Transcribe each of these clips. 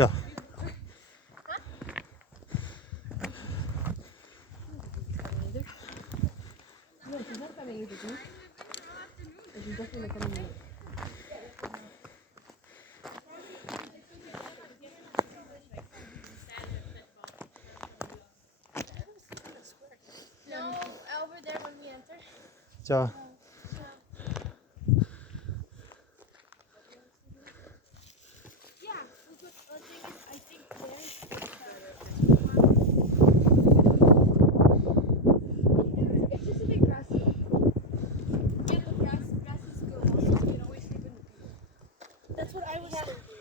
자, No, over there when we enter. 자. Yeah, because the thing is, I think there's it's just a bit grassy. Yeah, the grass is good. Also, you can always sleep in the field. That's what I was thinking.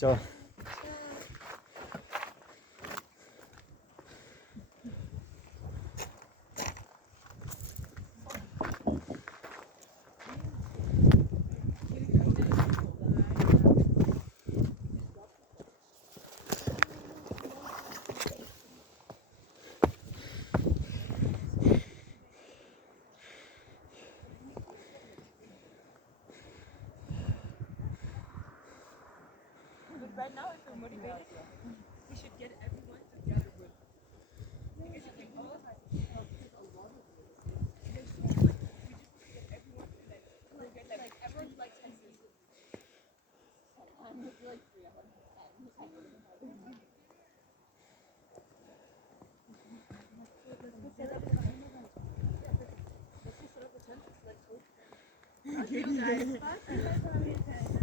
자. Right now, if you're motivated, we should get everyone together with. Because you can all like take a lot of it. We just need to get everyone to like get like everyone like 10 seconds. I'm like 3 of them. Let's just set up a tent. Like, you guys.